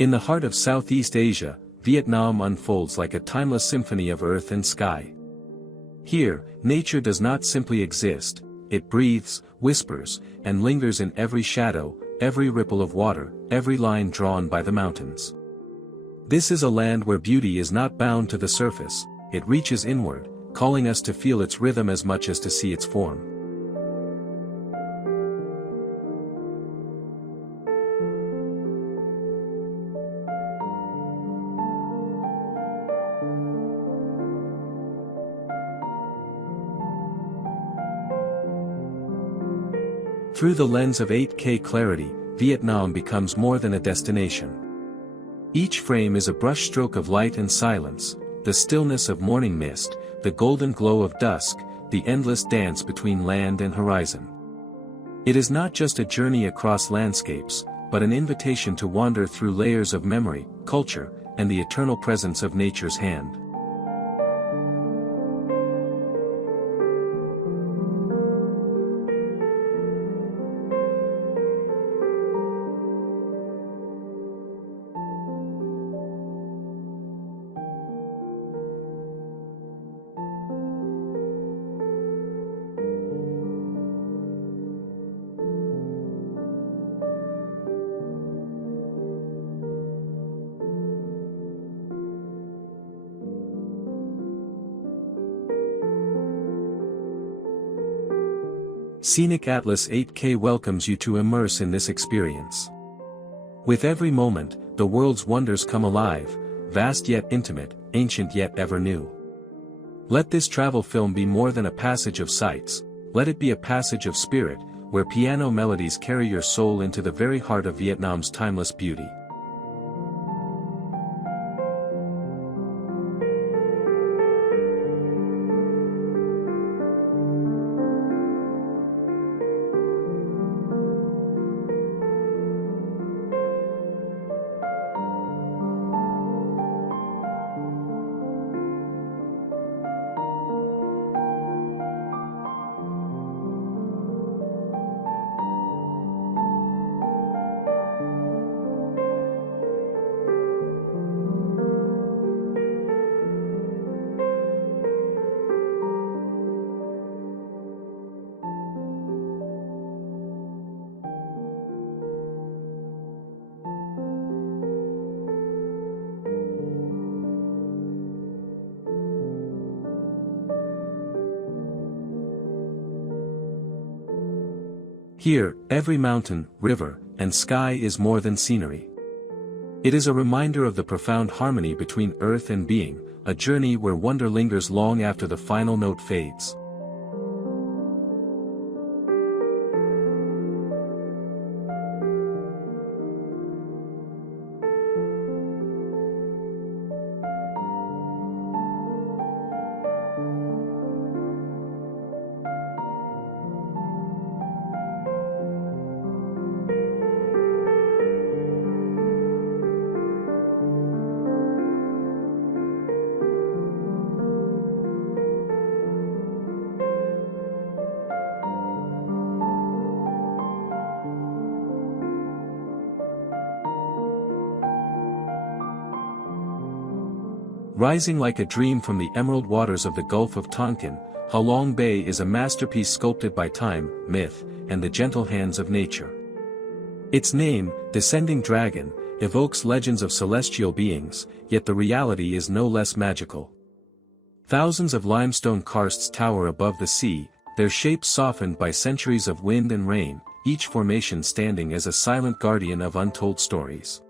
In the heart of Southeast Asia, Vietnam unfolds like a timeless symphony of earth and sky. Here, nature does not simply exist, it breathes, whispers, and lingers in every shadow, every ripple of water, every line drawn by the mountains. This is a land where beauty is not bound to the surface, it reaches inward, calling us to feel its rhythm as much as to see its form. Through the lens of 8K clarity, Vietnam becomes more than a destination. Each frame is a brushstroke of light and silence, the stillness of morning mist, the golden glow of dusk, the endless dance between land and horizon. It is not just a journey across landscapes, but an invitation to wander through layers of memory, culture, and the eternal presence of nature's hand. Scenic Atlas 8K welcomes you to immerse in this experience. With every moment, the world's wonders come alive, vast yet intimate, ancient yet ever new. Let this travel film be more than a passage of sights, let it be a passage of spirit, where piano melodies carry your soul into the very heart of Vietnam's timeless beauty. Here, every mountain, river, and sky is more than scenery. It is a reminder of the profound harmony between earth and being, a journey where wonder lingers long after the final note fades. Rising like a dream from the emerald waters of the Gulf of Tonkin, Ha Long Bay is a masterpiece sculpted by time, myth, and the gentle hands of nature. Its name, Descending Dragon, evokes legends of celestial beings, yet the reality is no less magical. Thousands of limestone karsts tower above the sea, their shapes softened by centuries of wind and rain, each formation standing as a silent guardian of untold stories.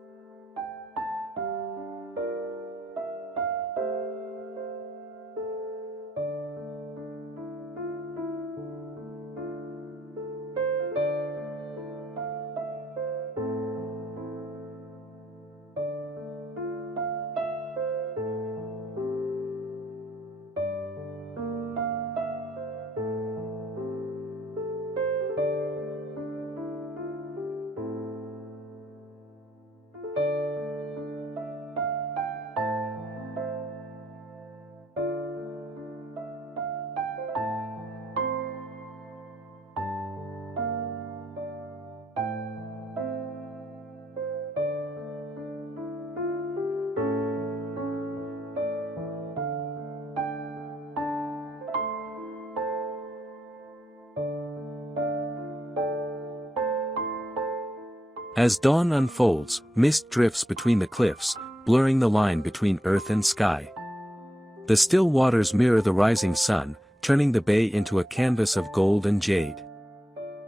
As dawn unfolds, mist drifts between the cliffs, blurring the line between earth and sky. The still waters mirror the rising sun, turning the bay into a canvas of gold and jade.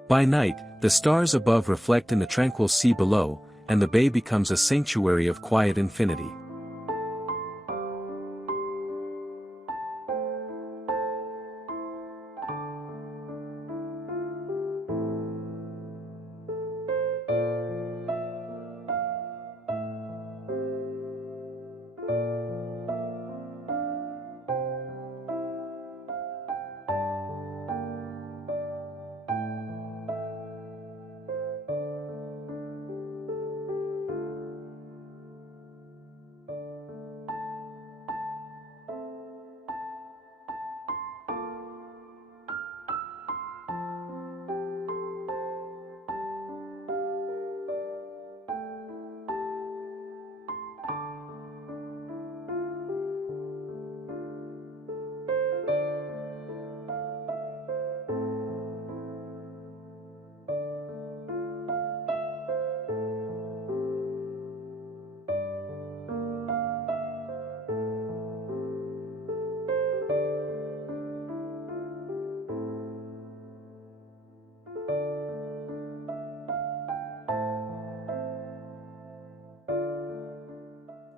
By night, the stars above reflect in the tranquil sea below, and the bay becomes a sanctuary of quiet infinity.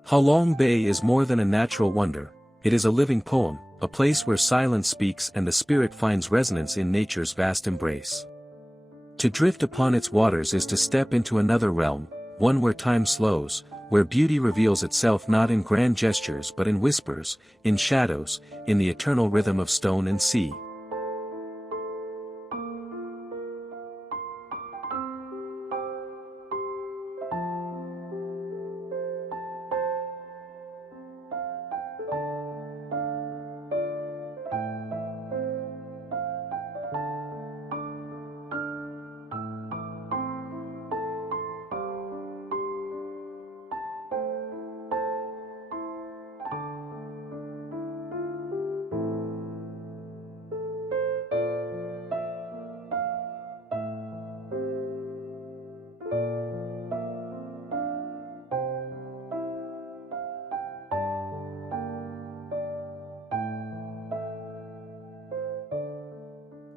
Halong Bay is more than a natural wonder, it is a living poem, a place where silence speaks and the spirit finds resonance in nature's vast embrace. To drift upon its waters is to step into another realm, one where time slows, where beauty reveals itself not in grand gestures but in whispers, in shadows, in the eternal rhythm of stone and sea.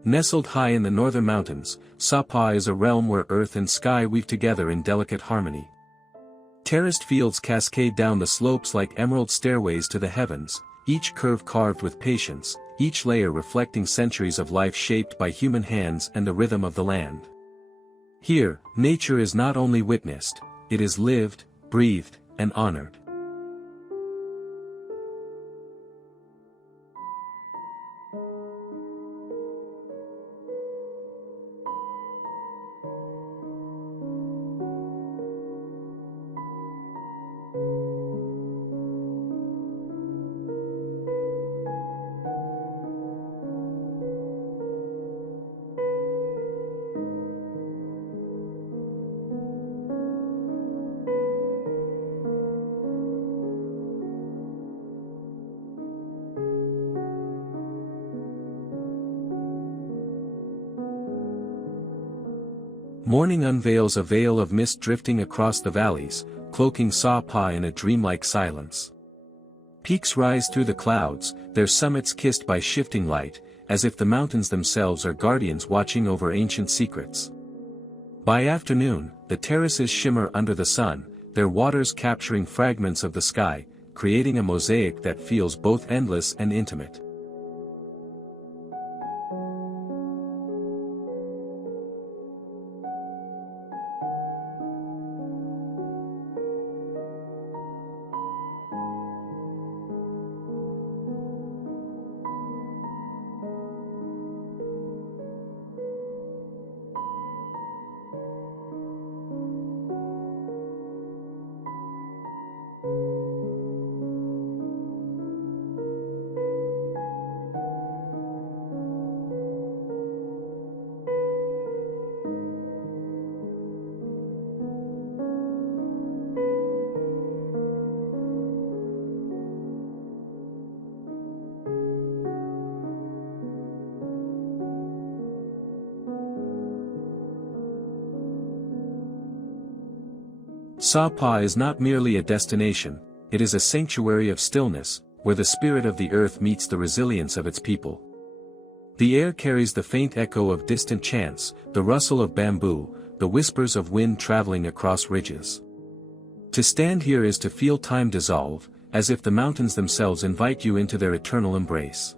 Nestled high in the northern mountains, Sapa is a realm where earth and sky weave together in delicate harmony. Terraced fields cascade down the slopes like emerald stairways to the heavens, each curve carved with patience, each layer reflecting centuries of life shaped by human hands and the rhythm of the land. Here, nature is not only witnessed, it is lived, breathed, and honored. Morning unveils a veil of mist drifting across the valleys, cloaking Sapa in a dreamlike silence. Peaks rise through the clouds, their summits kissed by shifting light, as if the mountains themselves are guardians watching over ancient secrets. By afternoon, the terraces shimmer under the sun, their waters capturing fragments of the sky, creating a mosaic that feels both endless and intimate. Sapa is not merely a destination, it is a sanctuary of stillness, where the spirit of the earth meets the resilience of its people. The air carries the faint echo of distant chants, the rustle of bamboo, the whispers of wind traveling across ridges. To stand here is to feel time dissolve, as if the mountains themselves invite you into their eternal embrace.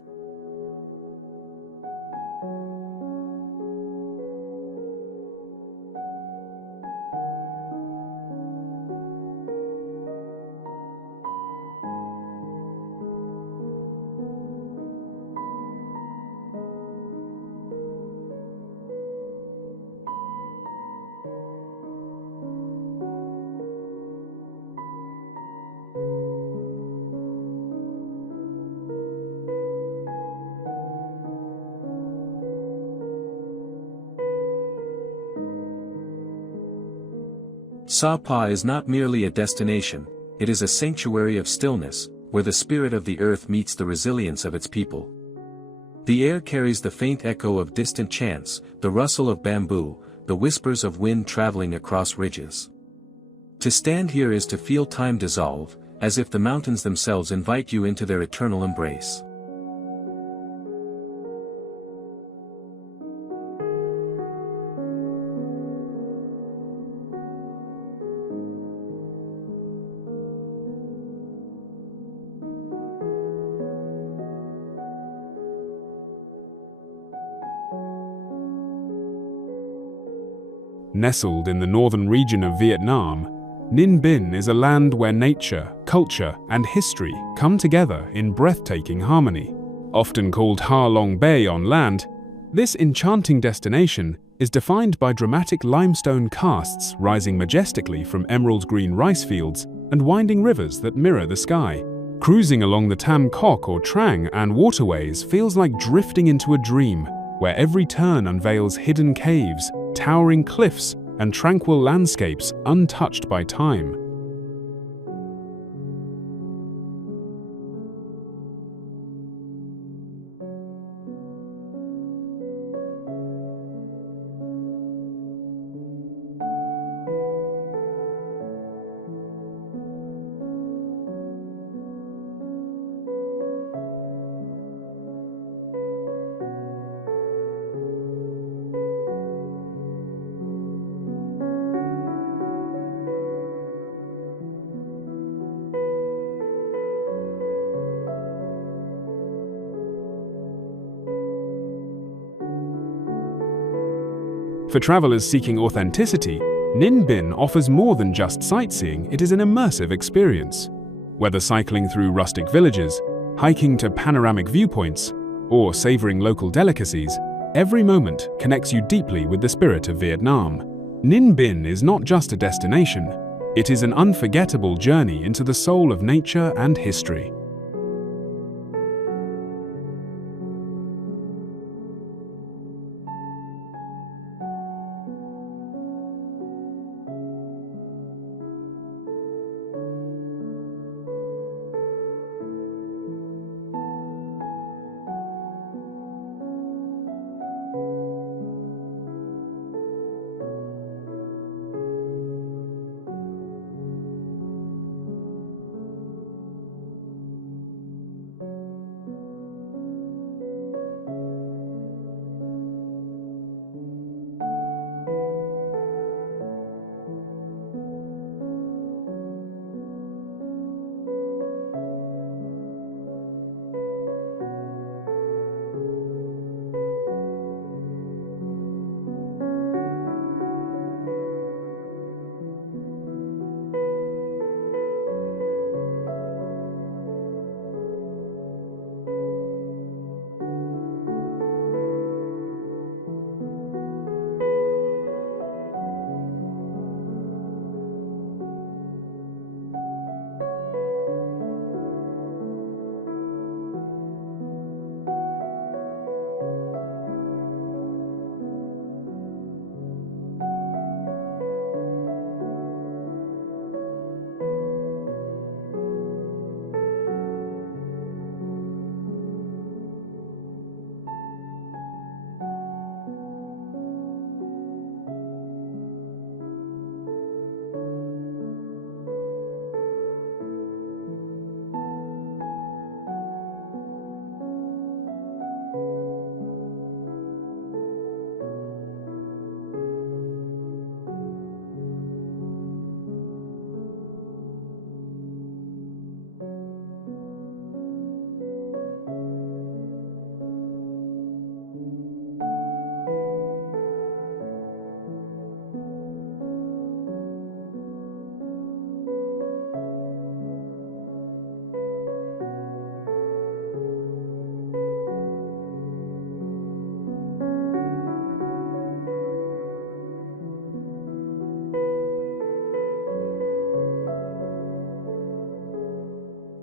Sapa is not merely a destination, it is a sanctuary of stillness, where the spirit of the earth meets the resilience of its people. The air carries the faint echo of distant chants, the rustle of bamboo, the whispers of wind traveling across ridges. To stand here is to feel time dissolve, as if the mountains themselves invite you into their eternal embrace. Nestled in the northern region of Vietnam, Ninh Binh is a land where nature, culture, and history come together in breathtaking harmony. Often called Ha Long Bay on land, this enchanting destination is defined by dramatic limestone casts rising majestically from emerald green rice fields and winding rivers that mirror the sky. Cruising along the Tam Kok or Trang An waterways feels like drifting into a dream, where every turn unveils hidden caves, towering cliffs, and tranquil landscapes untouched by time. For travelers seeking authenticity, Ninh Binh offers more than just sightseeing, it is an immersive experience. Whether cycling through rustic villages, hiking to panoramic viewpoints, or savoring local delicacies, every moment connects you deeply with the spirit of Vietnam. Ninh Binh is not just a destination, it is an unforgettable journey into the soul of nature and history.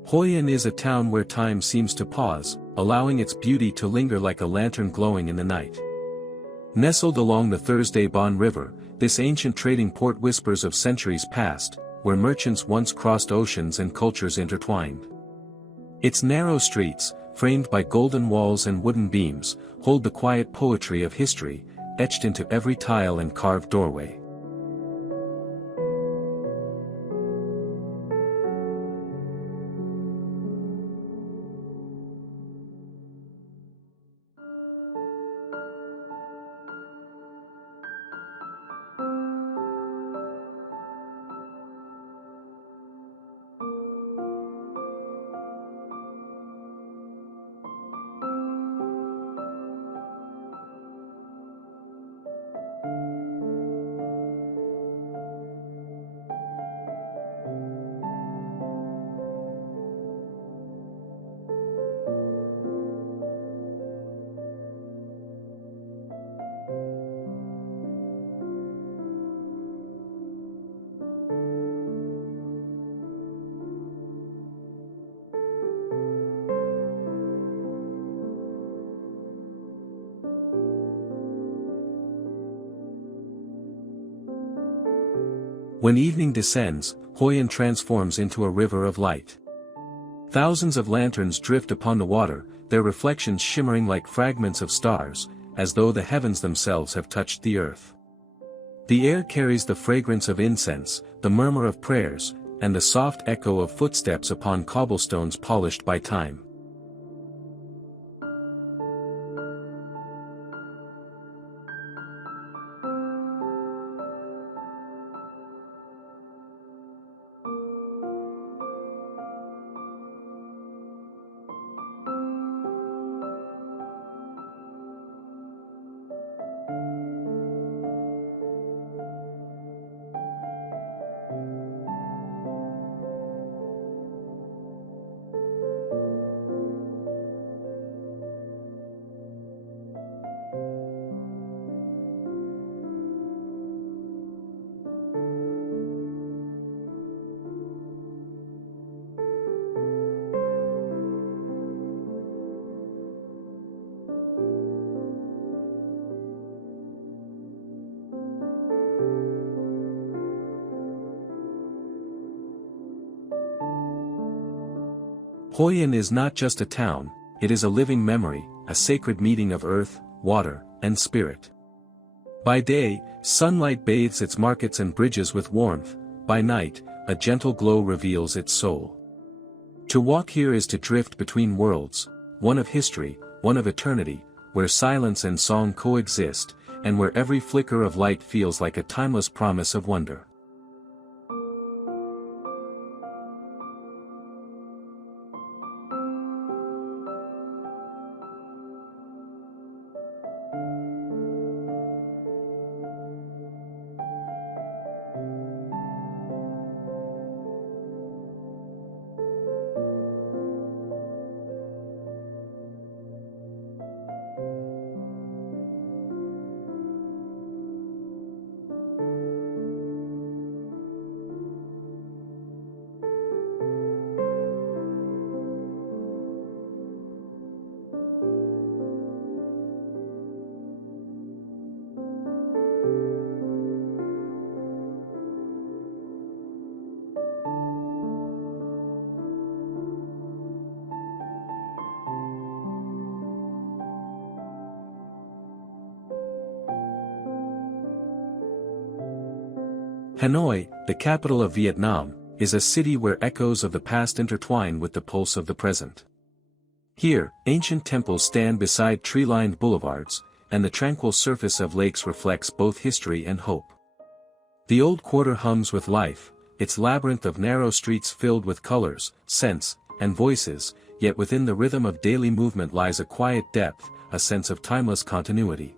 Hoi An is a town where time seems to pause, allowing its beauty to linger like a lantern glowing in the night. Nestled along the Thursday Bon River, this ancient trading port whispers of centuries past, where merchants once crossed oceans and cultures intertwined. Its narrow streets, framed by golden walls and wooden beams, hold the quiet poetry of history, etched into every tile and carved doorway. When evening descends, Hoi An transforms into a river of light. Thousands of lanterns drift upon the water, their reflections shimmering like fragments of stars, as though the heavens themselves have touched the earth. The air carries the fragrance of incense, the murmur of prayers, and the soft echo of footsteps upon cobblestones polished by time. Hoi An is not just a town, it is a living memory, a sacred meeting of earth, water, and spirit. By day, sunlight bathes its markets and bridges with warmth, by night, a gentle glow reveals its soul. To walk here is to drift between worlds, one of history, one of eternity, where silence and song coexist, and where every flicker of light feels like a timeless promise of wonder. Hanoi, the capital of Vietnam, is a city where echoes of the past intertwine with the pulse of the present. Here, ancient temples stand beside tree-lined boulevards, and the tranquil surface of lakes reflects both history and hope. The old quarter hums with life, its labyrinth of narrow streets filled with colors, scents, and voices, yet within the rhythm of daily movement lies a quiet depth, a sense of timeless continuity.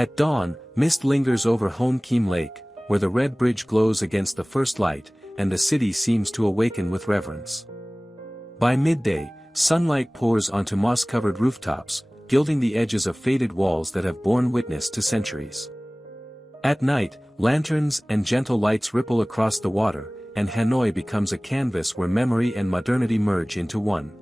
At dawn, mist lingers over Hon Kim Lake, where the red bridge glows against the first light, and the city seems to awaken with reverence. By midday, sunlight pours onto moss-covered rooftops, gilding the edges of faded walls that have borne witness to centuries. At night, lanterns and gentle lights ripple across the water, and Hanoi becomes a canvas where memory and modernity merge into one.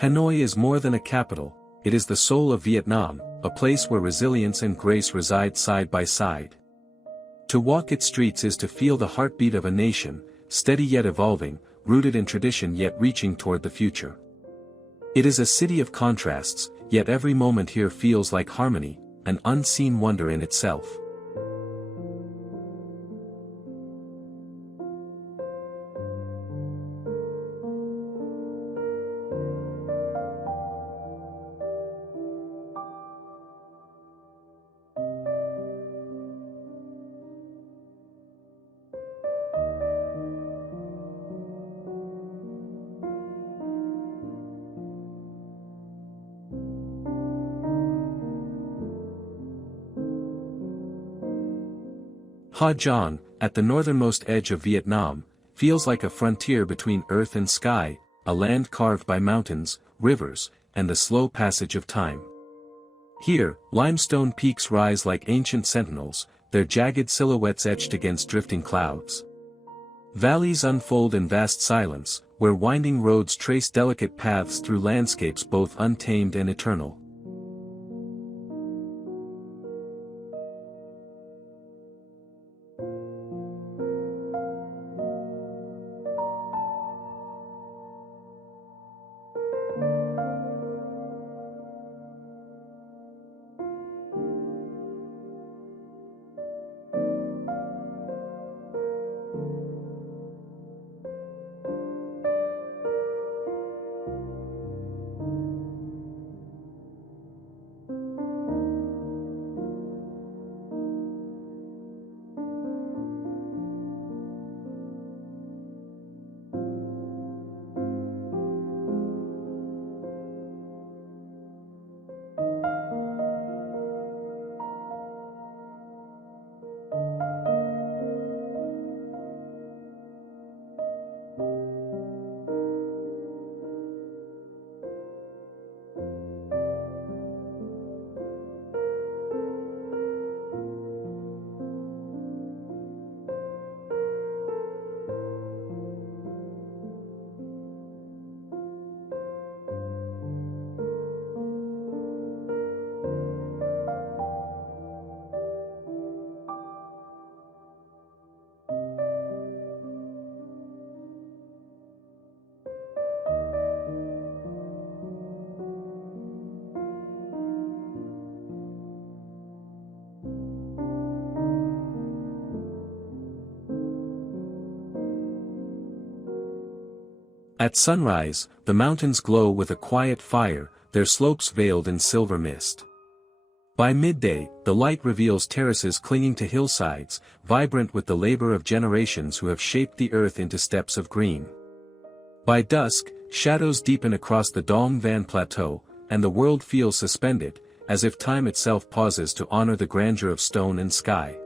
Hanoi is more than a capital, it is the soul of Vietnam, a place where resilience and grace reside side by side. To walk its streets is to feel the heartbeat of a nation, steady yet evolving, rooted in tradition yet reaching toward the future. It is a city of contrasts, yet every moment here feels like harmony, an unseen wonder in itself. Hoa Giang, at the northernmost edge of Vietnam, feels like a frontier between earth and sky, a land carved by mountains, rivers, and the slow passage of time. Here, limestone peaks rise like ancient sentinels, their jagged silhouettes etched against drifting clouds. Valleys unfold in vast silence, where winding roads trace delicate paths through landscapes both untamed and eternal. At sunrise, the mountains glow with a quiet fire, their slopes veiled in silver mist. By midday, the light reveals terraces clinging to hillsides, vibrant with the labor of generations who have shaped the earth into steps of green. By dusk, shadows deepen across the Dong Van Plateau, and the world feels suspended, as if time itself pauses to honor the grandeur of stone and sky.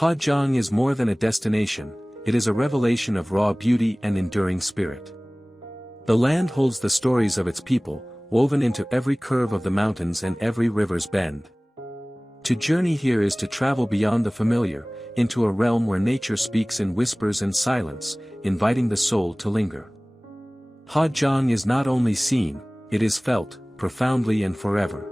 Hoi An is more than a destination, it is a revelation of raw beauty and enduring spirit. The land holds the stories of its people, woven into every curve of the mountains and every river's bend. To journey here is to travel beyond the familiar, into a realm where nature speaks in whispers and silence, inviting the soul to linger. Hoi An is not only seen, it is felt, profoundly and forever.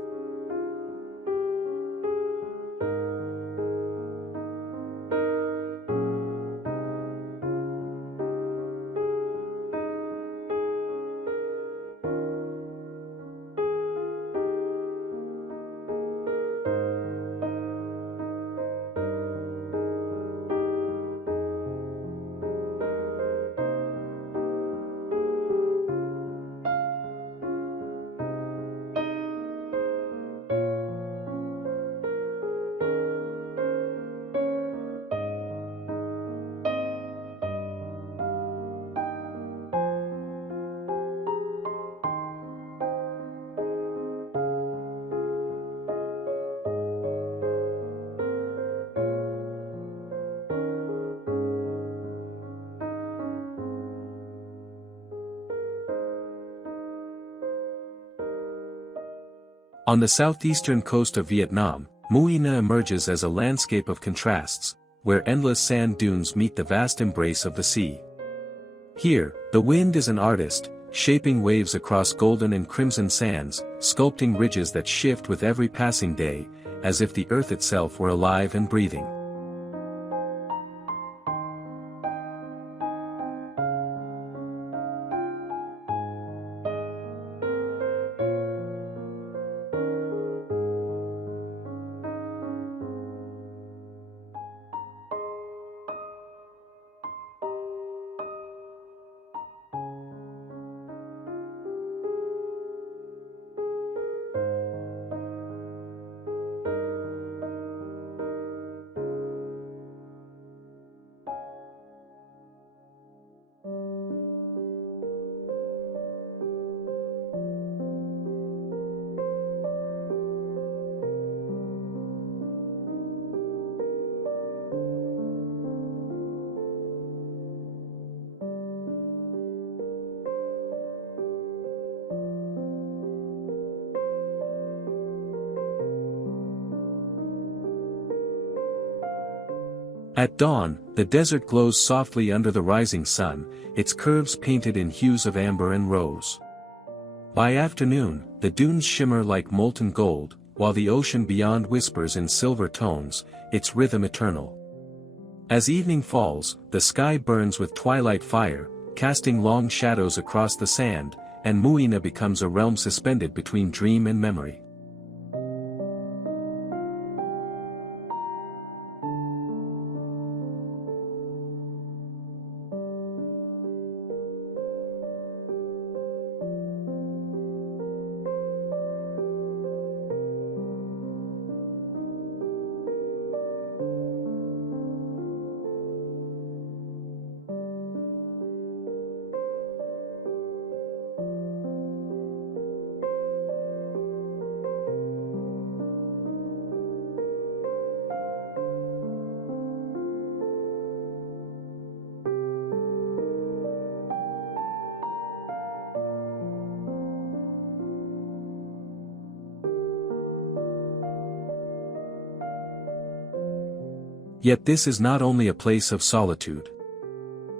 On the southeastern coast of Vietnam, Mui Ne emerges as a landscape of contrasts, where endless sand dunes meet the vast embrace of the sea. Here, the wind is an artist, shaping waves across golden and crimson sands, sculpting ridges that shift with every passing day, as if the earth itself were alive and breathing. At dawn, the desert glows softly under the rising sun, its curves painted in hues of amber and rose. By afternoon, the dunes shimmer like molten gold, while the ocean beyond whispers in silver tones, its rhythm eternal. As evening falls, the sky burns with twilight fire, casting long shadows across the sand, and Mui Ne becomes a realm suspended between dream and memory. Yet this is not only a place of solitude.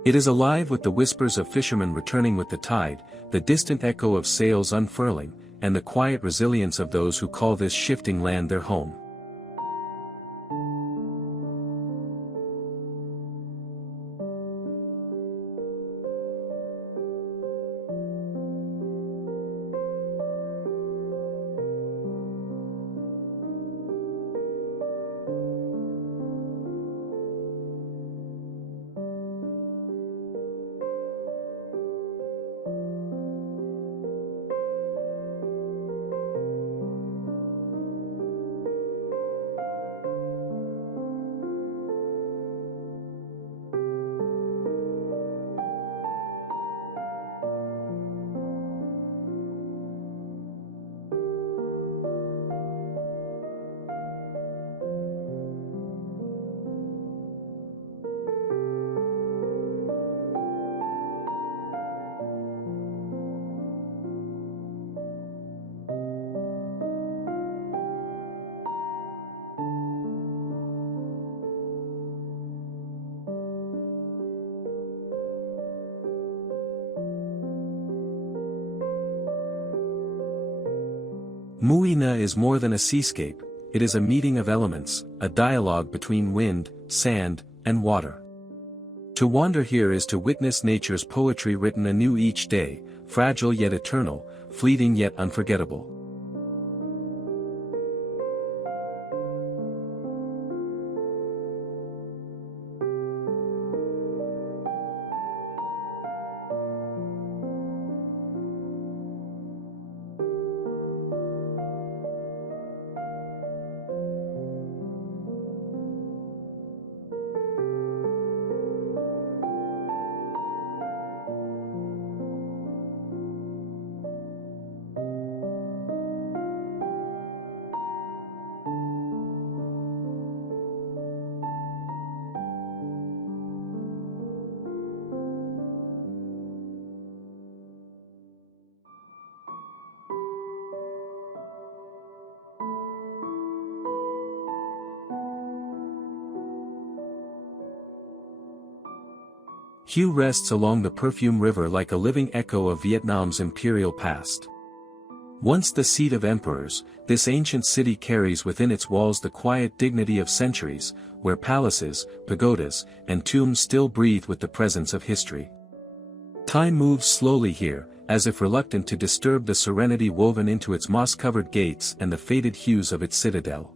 It is alive with the whispers of fishermen returning with the tide, the distant echo of sails unfurling, and the quiet resilience of those who call this shifting land their home. Mui Ne is more than a seascape, it is a meeting of elements, a dialogue between wind, sand, and water. To wander here is to witness nature's poetry written anew each day, fragile yet eternal, fleeting yet unforgettable. Hue rests along the perfume river like a living echo of Vietnam's imperial past. Once the seat of emperors, this ancient city carries within its walls the quiet dignity of centuries, where palaces, pagodas, and tombs still breathe with the presence of history. Time moves slowly here, as if reluctant to disturb the serenity woven into its moss-covered gates and the faded hues of its citadel.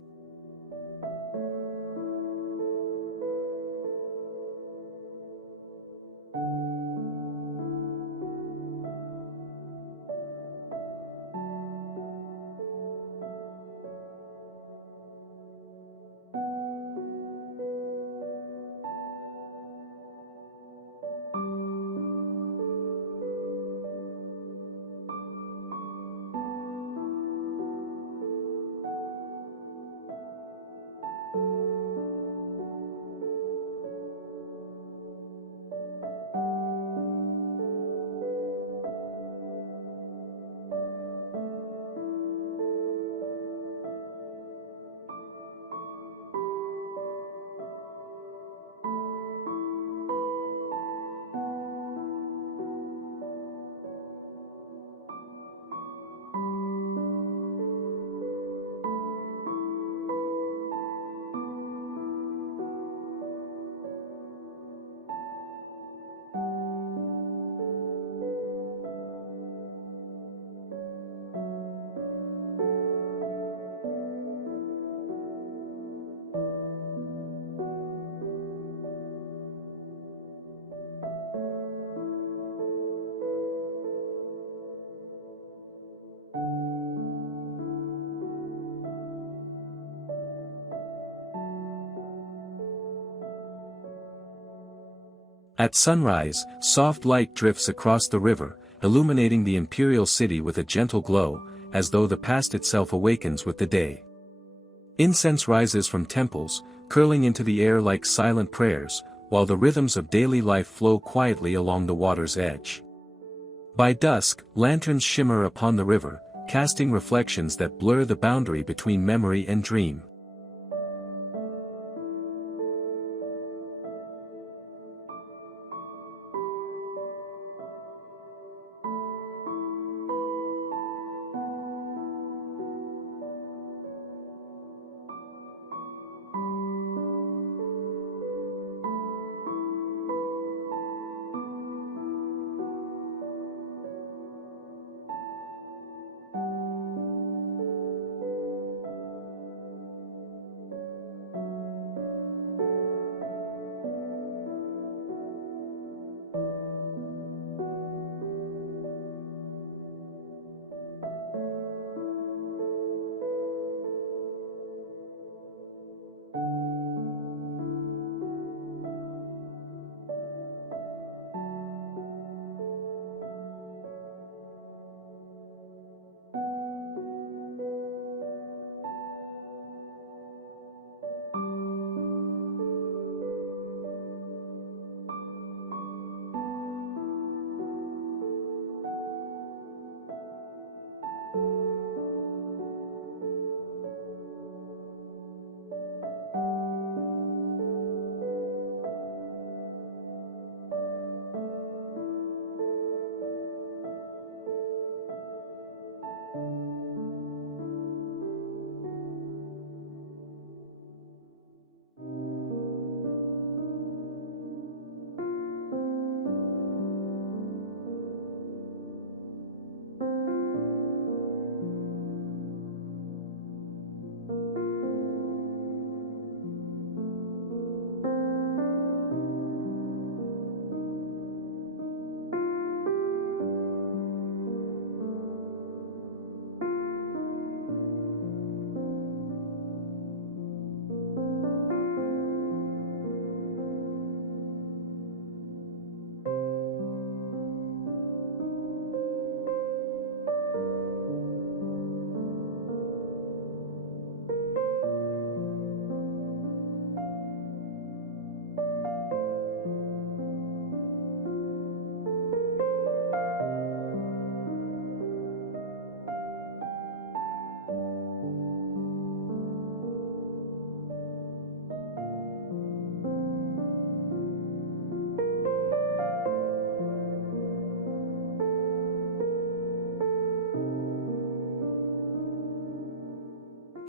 At sunrise, soft light drifts across the river, illuminating the imperial city with a gentle glow, as though the past itself awakens with the day. Incense rises from temples, curling into the air like silent prayers, while the rhythms of daily life flow quietly along the water's edge. By dusk, lanterns shimmer upon the river, casting reflections that blur the boundary between memory and dream.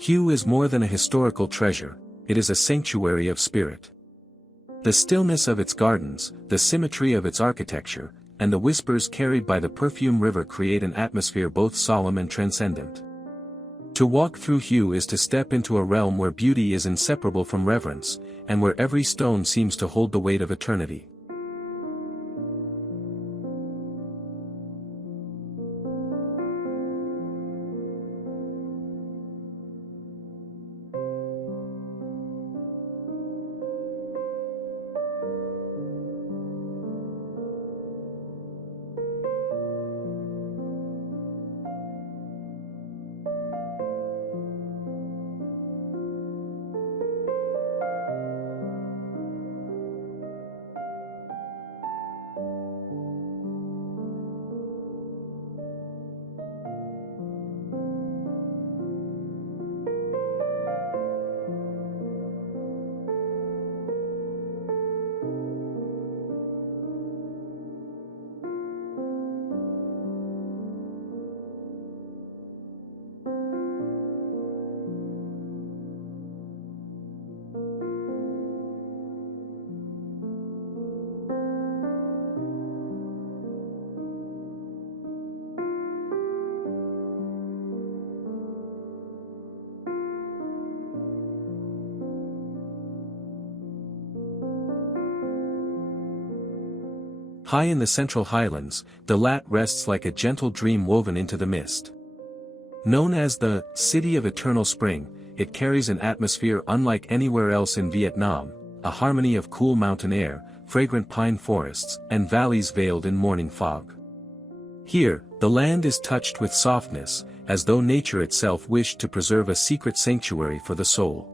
Hue is more than a historical treasure, it is a sanctuary of spirit. The stillness of its gardens, the symmetry of its architecture, and the whispers carried by the perfume river create an atmosphere both solemn and transcendent. To walk through Hue is to step into a realm where beauty is inseparable from reverence, and where every stone seems to hold the weight of eternity. High in the central highlands, the Lat rests like a gentle dream woven into the mist. Known as the City of Eternal Spring, it carries an atmosphere unlike anywhere else in Vietnam, a harmony of cool mountain air, fragrant pine forests, and valleys veiled in morning fog. Here, the land is touched with softness, as though nature itself wished to preserve a secret sanctuary for the soul.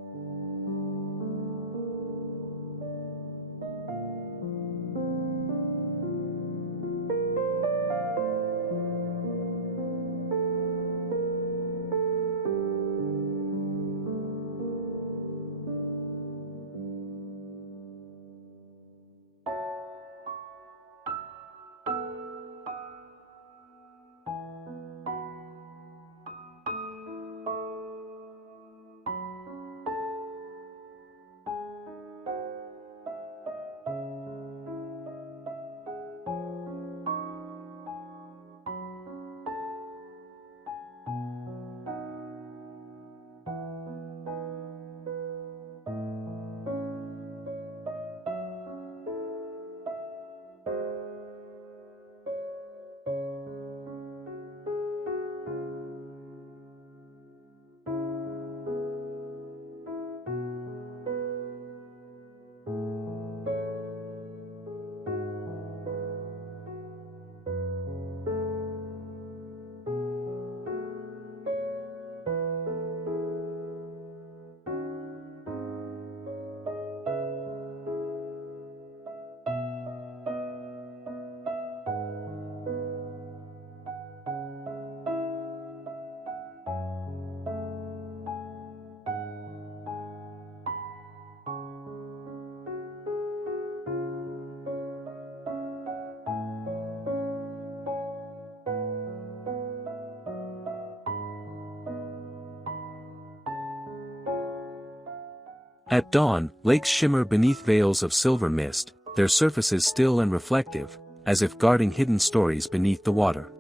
At dawn, lakes shimmer beneath veils of silver mist, their surfaces still and reflective, as if guarding hidden stories beneath the water.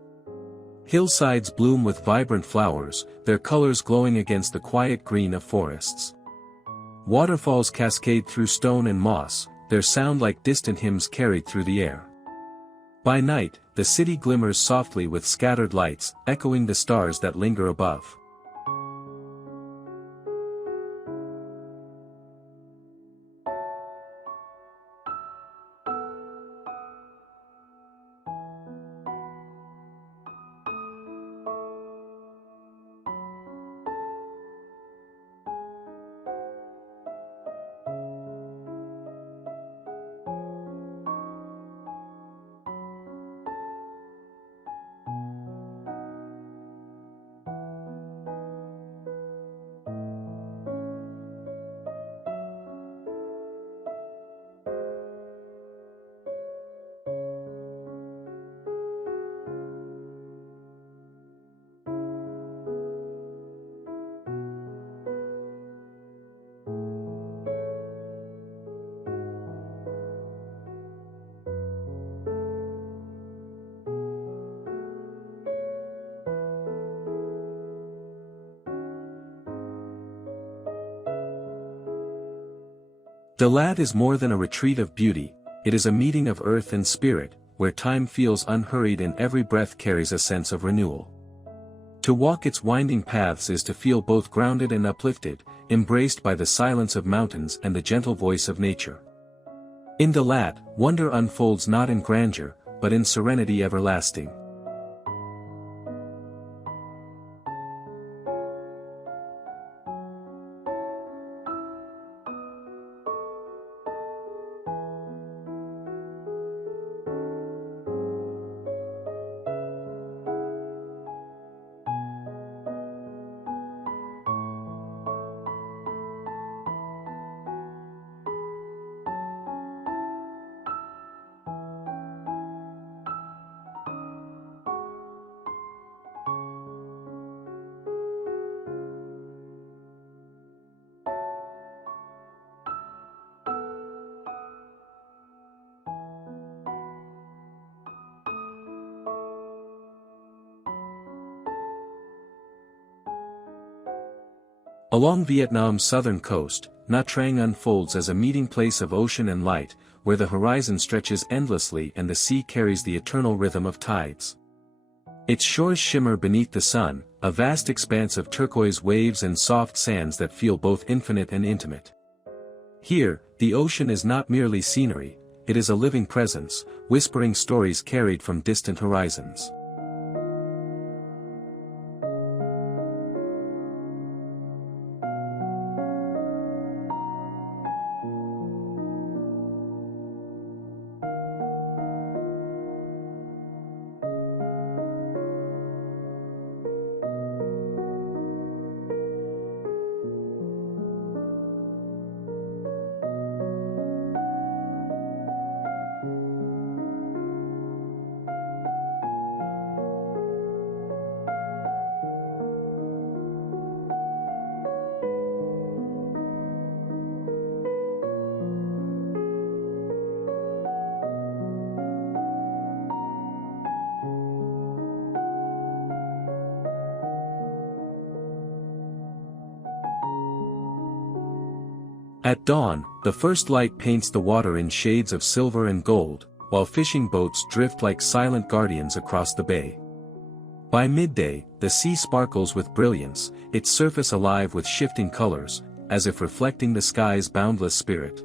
Hillsides bloom with vibrant flowers, their colors glowing against the quiet green of forests. Waterfalls cascade through stone and moss, their sound like distant hymns carried through the air. By night, the city glimmers softly with scattered lights, echoing the stars that linger above. Dalat is more than a retreat of beauty, it is a meeting of earth and spirit, where time feels unhurried and every breath carries a sense of renewal. To walk its winding paths is to feel both grounded and uplifted, embraced by the silence of mountains and the gentle voice of nature. In Dalat, wonder unfolds not in grandeur, but in serenity everlasting. Along Vietnam's southern coast, Nha Trang unfolds as a meeting place of ocean and light, where the horizon stretches endlessly and the sea carries the eternal rhythm of tides. Its shores shimmer beneath the sun, a vast expanse of turquoise waves and soft sands that feel both infinite and intimate. Here, the ocean is not merely scenery, it is a living presence, whispering stories carried from distant horizons. At dawn, the first light paints the water in shades of silver and gold, while fishing boats drift like silent guardians across the bay. By midday, the sea sparkles with brilliance, its surface alive with shifting colors, as if reflecting the sky's boundless spirit.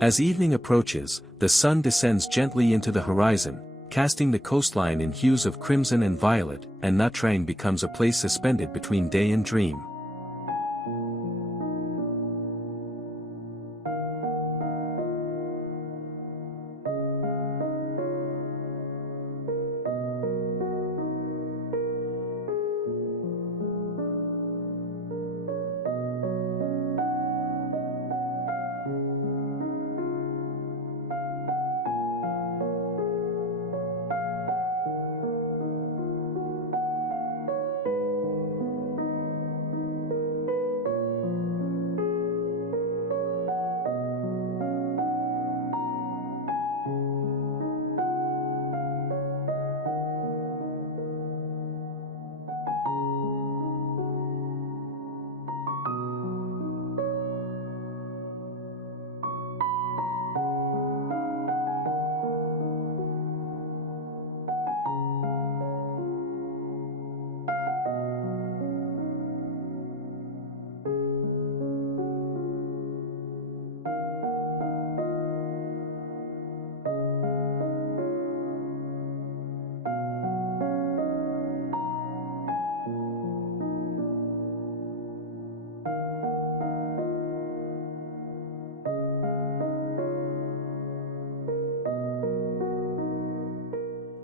As evening approaches, the sun descends gently into the horizon, casting the coastline in hues of crimson and violet, and Nha Trang becomes a place suspended between day and dream.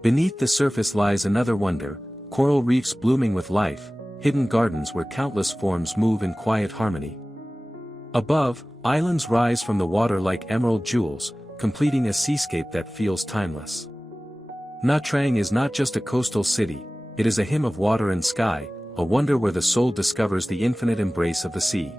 Beneath the surface lies another wonder, coral reefs blooming with life, hidden gardens where countless forms move in quiet harmony. Above, islands rise from the water like emerald jewels, completing a seascape that feels timeless. Nha Trang is not just a coastal city, it is a hymn of water and sky, a wonder where the soul discovers the infinite embrace of the sea.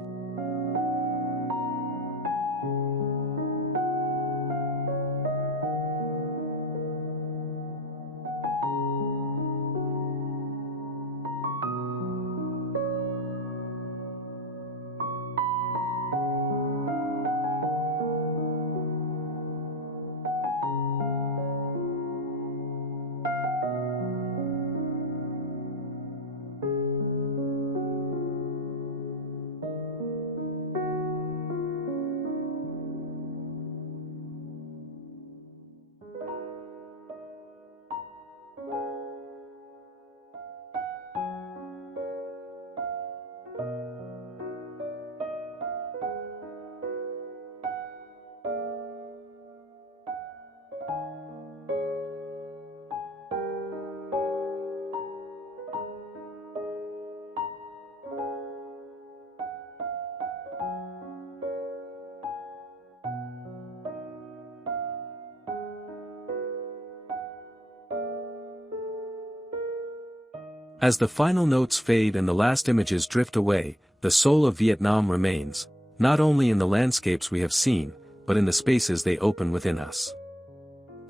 As the final notes fade and the last images drift away, the soul of Vietnam remains, not only in the landscapes we have seen, but in the spaces they open within us.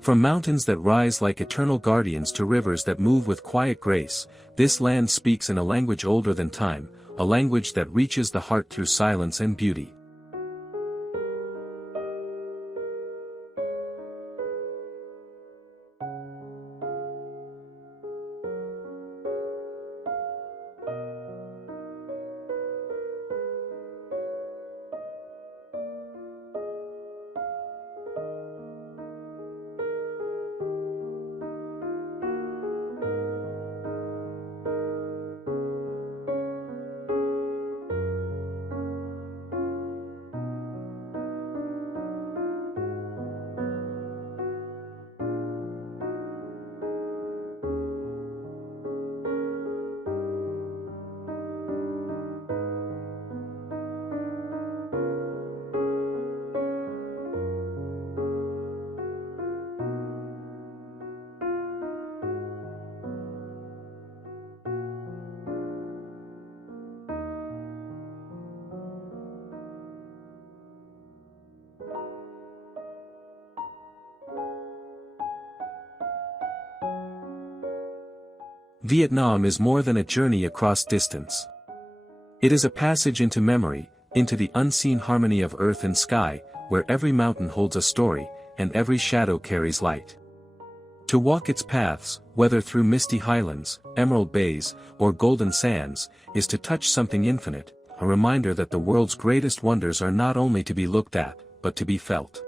From mountains that rise like eternal guardians to rivers that move with quiet grace, this land speaks in a language older than time, a language that reaches the heart through silence and beauty. Vietnam is more than a journey across distance. It is a passage into memory, into the unseen harmony of earth and sky, where every mountain holds a story, and every shadow carries light. To walk its paths, whether through misty highlands, emerald bays, or golden sands, is to touch something infinite, a reminder that the world's greatest wonders are not only to be looked at, but to be felt.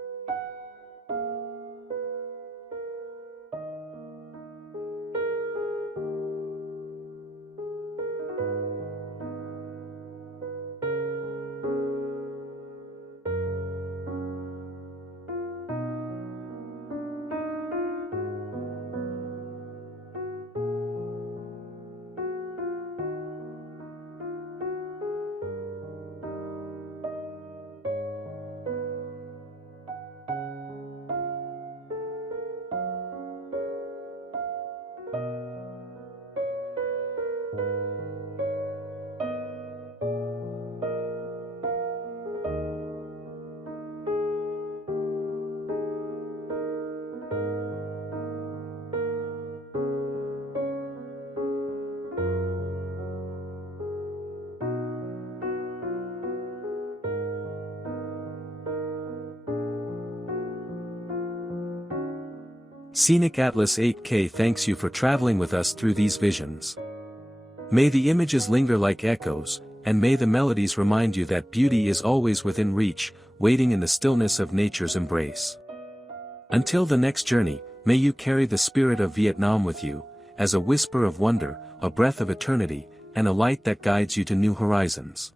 Scenic Atlas 8K thanks you for traveling with us through these visions. May the images linger like echoes, and may the melodies remind you that beauty is always within reach, waiting in the stillness of nature's embrace. Until the next journey, may you carry the spirit of Vietnam with you, as a whisper of wonder, a breath of eternity, and a light that guides you to new horizons.